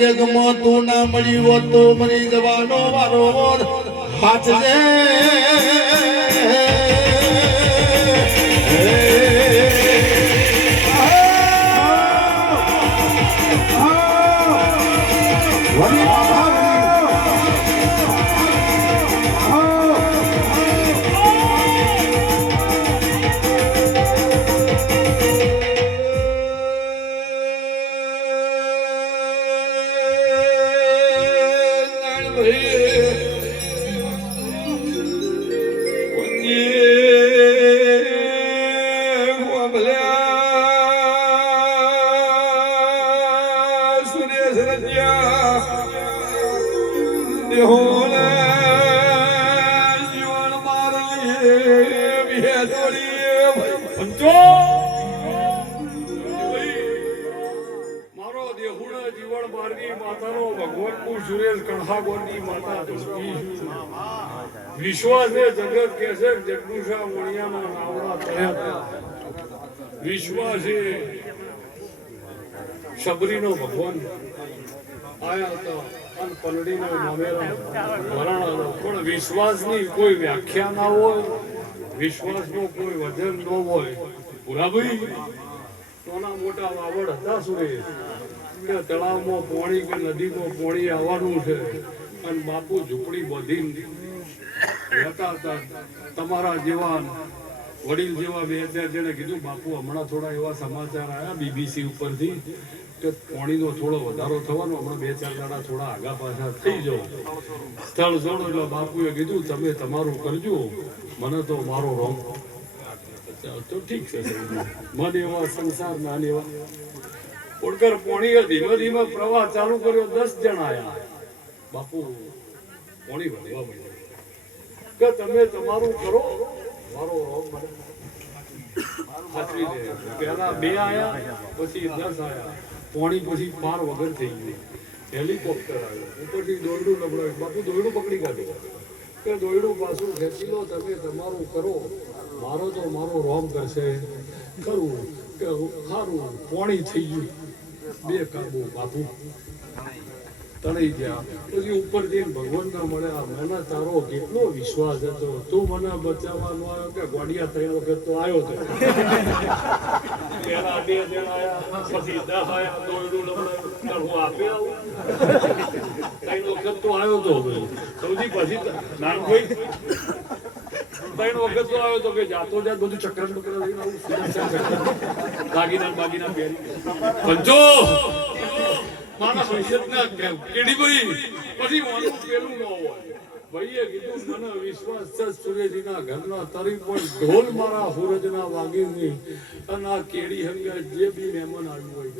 જગમાં તું ના મળી હોત તો મરી જવાનો વારો હાચજે વિશ્વાસ ને જગત કે છે જગદુષા મોણિયાના નાવડા તળ્યા વિશ્વાસ એ શબરીનો ભગવાન આયા હતા અને પલડીનો મામેરા મરણ હતો પણ વિશ્વાસની કોઈ વ્યાખ્યા ના હોય વિશ્વાસનો કોઈ વજન ન હોય પુરાભાઈ નાના મોટા વાવડ હતા સુરેશ કે તળાવમાં પાણી કે નદીમાં પાણી આવવાનું છે અને બાપુ ઝૂંપડી બાંધીને રહેતા હતા તમારા જેવા વડીલ જેવા બે ચાર જણે કીધું બાપુ હમણાં થોડા એવા સમાચાર આવ્યા બીબીસી ઉપરથી કે પાણીનો થોડો વધારો થવાનો હમણાં બે ચાર દાડા થોડા આગા પાછા થઈ જાઓ સ્થળ જોડો એટલે બાપુએ કીધું તમે તમારું કરજો મને તો મારો રોંગ તો ઠીક છે મન એવા સંસાર ના લેવા ઓળકર પોણીએ ધીમે ધીમે પ્રવાહ ચાલુ કર્યો 10 જણ આયા બાપુ પોણી ભરવા મળ્યા કે તમે તમારું કરો મારો રોગ મને સાચવી દે પહેલા 2 આયા પછી 10 આયા પોણી પછી પાર વગર થઈ ગયું હેલિકોપ્ટર આવ્યું ઉપરથી દોરડું લબડાવ્યું બાપુ દોરડું પકડી કાઢ્યું કે દોરડું પાછું ખેંચી લો તમે તમારું કરો મારો તો મારો રોગ કરશે કરવું કે સારું પોણી થઈ ગયું 2 કાબુ બાપુ તણાઈ ગયા પછી ઉપર જઈને ભગવાનના મળ્યા મને તારો કેટલો વિશ્વાસ હતો તું મને બચાવવાનો આવ્યો કે ગોડિયા 3 વખત તો આવ્યો હતો પેલા 2 જણ આયા પછી 10 આયા દોરડું લબડાવ્યું હું આપે આવું 3 વખત તો આવ્યો તો સૌથી પછી નાનભાઈ 3 વખત તો આવ્યો તો કે જાતો જાત બધું ચક્ર લઈને આવું બાગીના પહેરી પંચો મારા ભવિષ્યના કેડીભાઈ પછી મારું પેલું ન હોય ભાઈએ કીધું મને વિશ્વાસ છે સુરેશજીના ઘરના તરી પણ ઢોલ મારા સૂરજના વાગીની અને આ કેડી હંગા જે બી મહેમાન આવ્યું હોય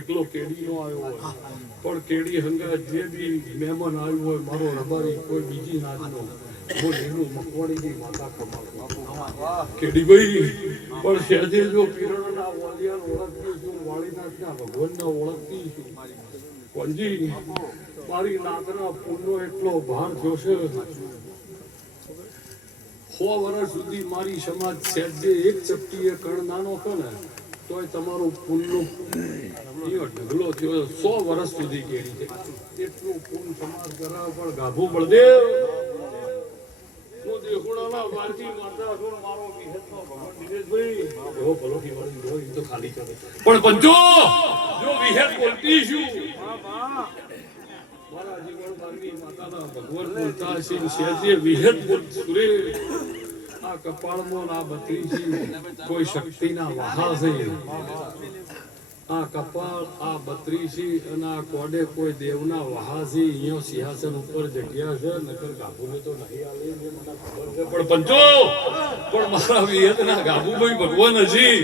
એકલો કેડી નો આવ્યો હોય પણ કેડી હંગા જે બી મહેમાન આવ્યું હોય મારો રબારી કોઈ બીજી નાચનો બોલીનું મકવાણીની માતા કમાલ કેડીભાઈ પણ સહેજે જો પીરણના વાલિયાન ઓળખતી છું વાળીનાથના ભગવાનના ઓળખતી છું કોંજી મારી નાતના પૂરનો એટલો ભાર જોશે 100 વર્ષ સુધી મારી સમાજ સહેજે એક ચપટીએ કણ નાનો કરે તોય તમારું પૂરનું ઢગલો થયો 100 વર્ષ સુધી કેડી છે એટલું પૂર્ણ સમાજ કરાવે પણ ગાભું બળદેવ પણ પંચો જો વિહેત બોલતી છું મારા જીવન માર્ગી માતાના ભગવાન બોલતા છે સેજે વિહેત બોલ સુરે આ કપાળમાં આ બત્રીજી કોઈ શક્તિના વહા છે આ કપાળ આ બત્રીસી અને આ કોડે કોઈ દેવના વહાસી અહીંયા સિંહાસન ઉપર જગ્યા છે નકર ગાભુને તો નહીં આલે મને ખબર છે પણ પંચો પણ મારા વિહેતના ગાભુભાઈ ભગવાન હજી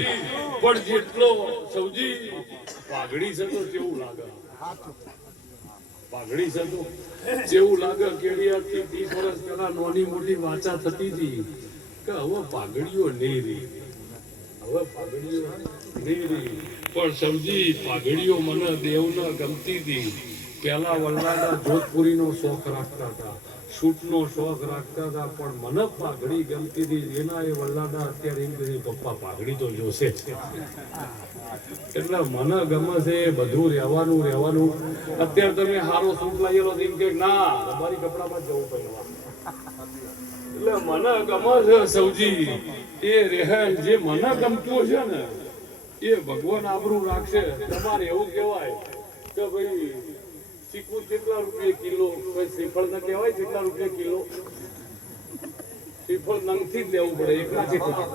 પણ જેટલો સૌજી પાઘડી છે તો કેવું લાગે પાઘડી છે તો જેવું લાગે કેડિયાથી 30 વર્ષ પહેલા નાની મોટી વાચા થતી હતી કે હવે પાઘડીઓ નહીં રહી હવે પાઘડીઓ નહીં રહી પણ સમજી પાઘડીઓ મને દેવને ગમતી હતી પેલા વલ્લાના જોધપુરીનો શોખ રાખતા હતા સૂટનો શોખ રાખતા હતા, પણ મને પાઘડી ગમતી હતી. એના એ વલ્લાના અત્યારે એમ કહે પપ્પા પાઘડી તો જોશે જ. એટલે મને ગમે છે બધું રહેવાનું. અત્યારે તમે સારો સૂટ લાવેલો એમ કે ના તમારી કપડામાં જવું પડે. એટલે મને ગમે છે સૌજી એ રહેન જે મને ગમતું છે ને એ ભગવાન આબરૂ રાખશે. તમારે એવું કહેવાય કે ભાઈ ચીકુ કેટલા રૂપિયા કિલો, શ્રીફળ ને કહેવાય કેટલા રૂપિયા કિલો. શ્રીફળ નંગથી જ લેવું પડે એકલા જેટલા.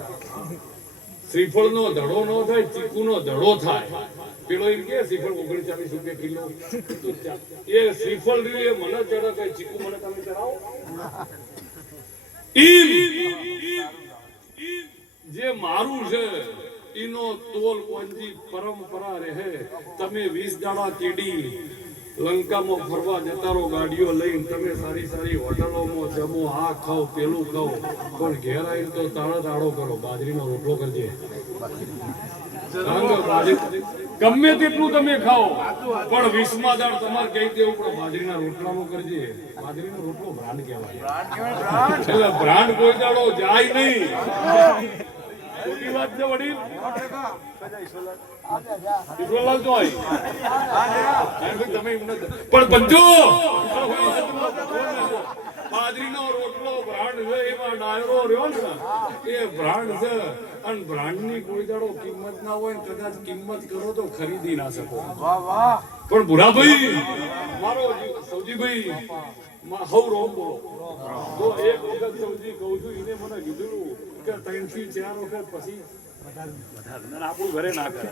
શ્રીફળ નો ધડો નો થાય, ચીકુ નો ધડો થાય. પેલો એમ કે શ્રીફળ 39 રૂપિયા કિલો. એ શ્રીફળ એ મને ચડે કઈ ચીકુ મને તમે ચડાવો. જે મારું છે એનો તોલ કોંજી પરંપરા રહે. તમે 20 દાડા કેડી લંકામાં ફરવા જતા રહો ગાડીઓ લઈને, તમે સારી હોટલોમાં જમો, આ ખાઓ પેલું ખાઓ, પણ ઘેર આવીને તો તાળો કરો, બાજરીનો રોટલો કરજે. ગમે તેટલું તમે ખાઓ પણ 20મા દાડ તમારે કહી દેવું પડે બાજરીના રોટલાનું કરજે. બાજરીનો રોટલો બ્રાન્ડ કહેવાય. એટલે બ્રાન્ડ કોઈ દાડો જાય નહીં. ખોટી વાત છે વડીલ. વિશ્વલાલ તો આવી તમે પણ બંધો બાજરીનો રોટલો બ્રાન્ડ છે. એમાં ડાયરો રહ્યો ને એ બ્રાન્ડ છે. અને બ્રાન્ડની કોઈ દાડો કિંમત ના હોય, કદાચ કિંમત કરો તો ખરીદી ના શકો. પણ ભુરાભાઈ મારો સૌજીભાઈ હવ રોમ બોલો તો એક વખત સૌજી કહું છું, એને મને કીધું કે 3 થી 4 વખત પછી આપણું ઘરે ના કરે.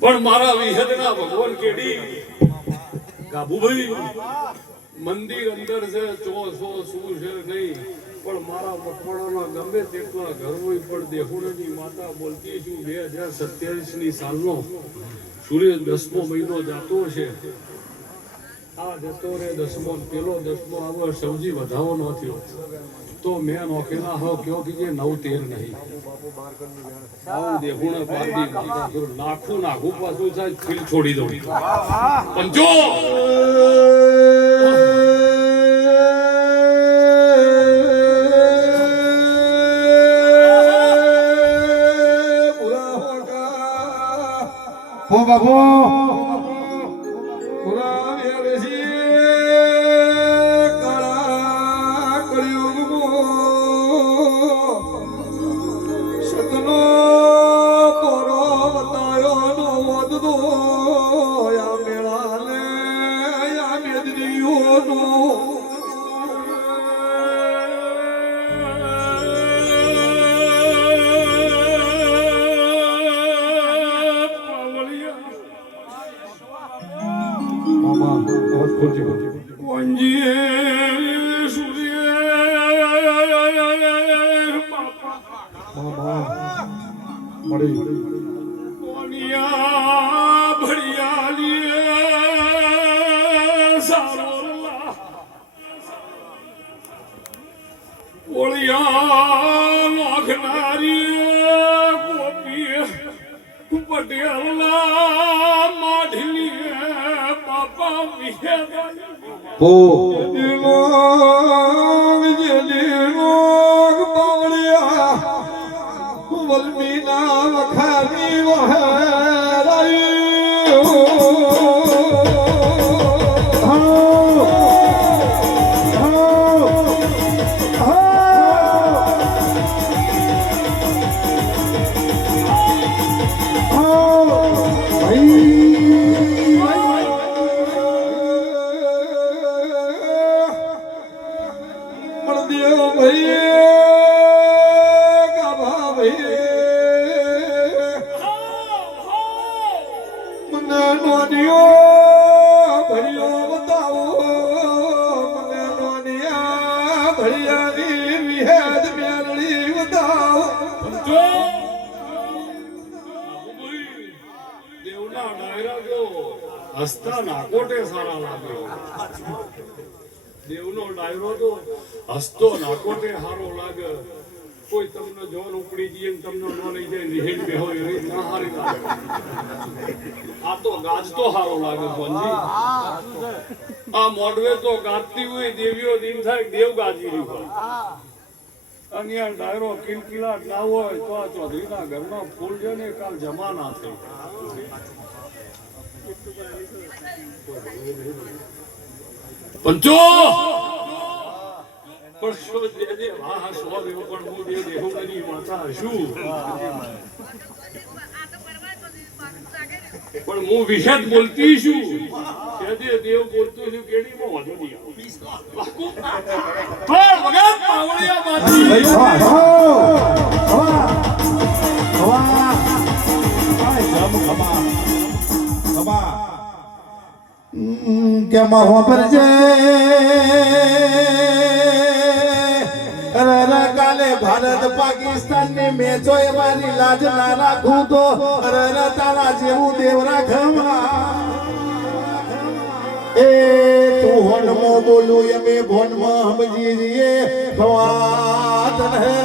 પણ મારા વિહદના ભગવાન કેડી ગાબુભાઈ મંદિર અંદર છે, શું છે નહીં, પણ મારા મકવાણામાં ગમે તેટલા ઘર હોય પણ દેહુડાની માતા બોલતી છું 2027ની સાલનો સૂર્ય 10મો મહિનો જાતો છે. આ જતો રે 10મો, પેલો 10મો આવો સૌજી વધાવો ન થયો તો મેં નોખેલા હો કયો કે 9-13 નહીં દેહુણા બાંધી નાખું પાછું થાય ફીલ છોડી દઉં. પંચો ઓ બાપુ હસતા નાકોટે સારા લાગે. દેવનો ડાયરો તો હસતો નાકોટે સારો લાગે. કોઈ તમને જોર ઉપડી જઈએ તમને ન લઈ જાય નિહેડ બે હોય એ ના હારી લાગે. આ તો ગાજતો સારો લાગે. આ મોડવે તો ગાતી હોય દેવીઓ દિન થાય દેવ ગાજી રહ્યું હોય અને આ ડાયરો કિલકિલાટ ના હોય તો આ ચૌધરીના ઘરના ફૂલ છે ને કાલ જમા ના થઈ પંચો પણ શો દે દે હા સો દેવો પણ હું દે દેવો કરી માતા શું પણ હું વિશેષ બોલતી છું કે દેવ બોલતો છું કેડીમાં વધુ નહીં પણ વગર પાવડિયા બાજી કે મહો પર જે કાલે ભારત પાકિસ્તાન ની મેચો એ મારી લાજ ના રાખું તો તારા જેવું દેવ રાખવા એ તું હોનમો બોલું એમે ભોનમાં સમજી જઈએ વાત હે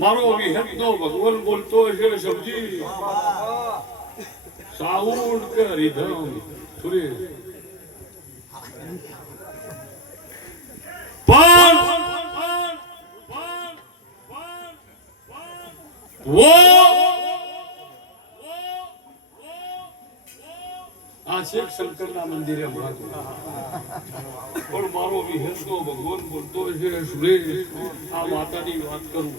મારો વિહતનો ભગવાન બોલતો છે સમજી સાઉન્ડ કે રીધમ સુરે પણ આ શેખ શંકરના મંદિરે મળતું પણ મારો વિહતનો ભગવાન બોલતો છે સુરેશ આ માતાની વાત કરું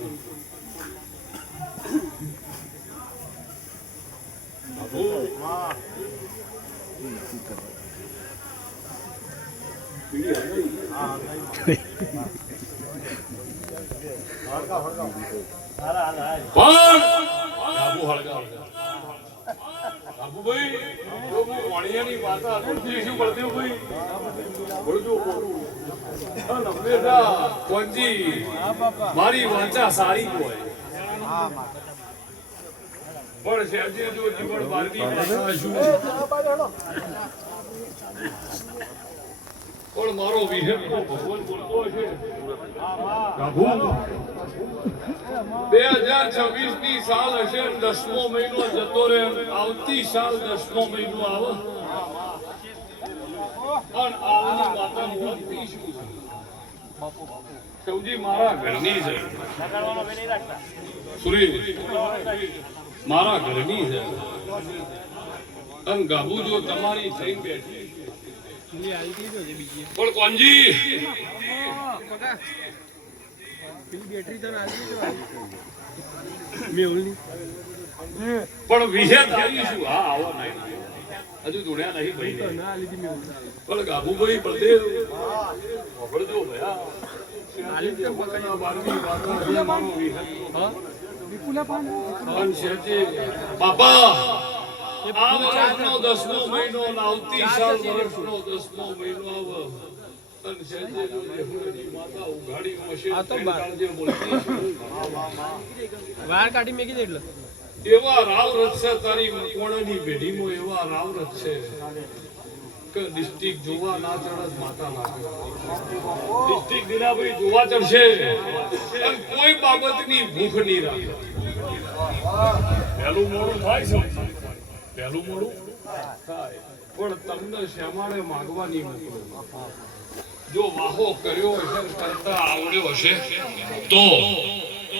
મારી વાંચા સારી હોય પણ શેરજી જો જીવન બારની ભાષા શું પણ મારો વિહેતનો ભગવાન બોલતો છે પ્રભુ 2026 ની સાલ હશે 10મો મહિનો જતો રહે આવતી સાલ 10મો મહિનો આવે અને આવની માતા મોતી શું સૌજી મારા ઘરની છે સુરેશ મારા ઘરની છે અને ગાબુ જો તમારી થઈ બેઠી પણ કોનજી પણ વિષય શું હા આવો નહીં હજુ જોડ્યા નહીં ભાઈ પણ ગાબુભાઈ બળદેવ વગડજો બાપા આ વર્ષનો 10મો મહિનો આવતી સાલ વર્ષનો 10મો મહિનો આવે અને શેજે જો દેહુની માતા ઉઘાડી મશે આ તો કાળજે બોલતી વાર કાઢી મેકી દે એટલે એવા રાવ રથશે તારી કોણની પેઢીમાં એવા રાવ રથશે કે ડિસ્ટ્રિક્ટ જોવા ના ચડત માતા લાગે ડિસ્ટ્રિક્ટ દિલાભાઈ જોવા ચડશે અને કોઈ બાબતની ભૂખ નહીં રાખે પહેલું મોડું થાય છે પહેલું મોડું થાય પણ તમને શ્યામાળે માંગવાની મોકલો જો વાહો કર્યો હશે કરતા આવડ્યો હશે તો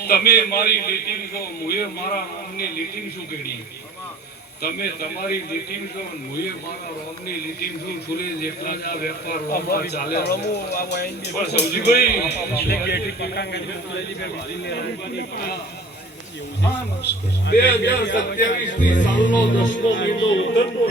તમે મારી લીટીંગ છો મુએ મારા નામની લીટીંગ શું કેડી તમે તમારી લીટીંગ છો મુએ મારા રોમની લીટીંગ છું સુરેશ એકલા જ આ વેપાર રોમમાં ચાલે પણ સૌજીભાઈ બેટરી પકાંગાની મોકલેલી બે બીજી 2027 ની સાલનો 10મો મહિનો ઉતરતો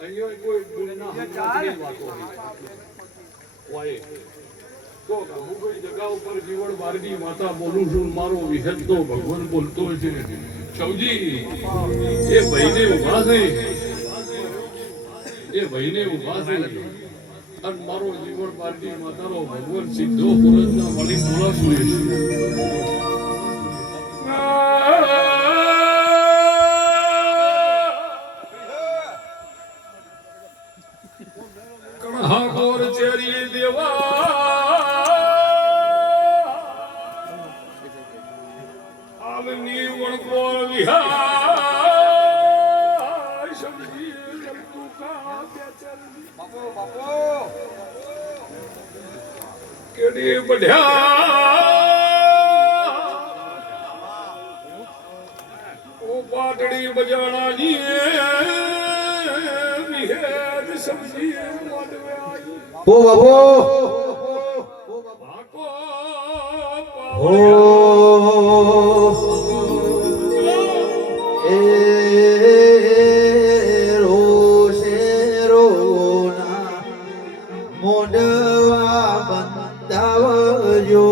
અહીંયા કોઈ ગુણના હમણાંની વાતો હોય તો ગામુભાઈ જગા ઉપર જીવન બારની માતા બોલું છું મારો વિહત તો ભગવાન બોલતો છે સૌજી એ ભાઈને ઉભા છે અને મારો જીવન બારની માતાનો ભગવાન સીધો પુરજના મળી બોલાશું બઢિયા સમજી જમતું કા બેચરજી કેડી બઢિયા ઓ પાટડી બજાણાની વિહેદ સમજી મોડવે આવી ઓ બાપો ભાકો ઓ એ રોશેરોના મોઢવા બંધાવજો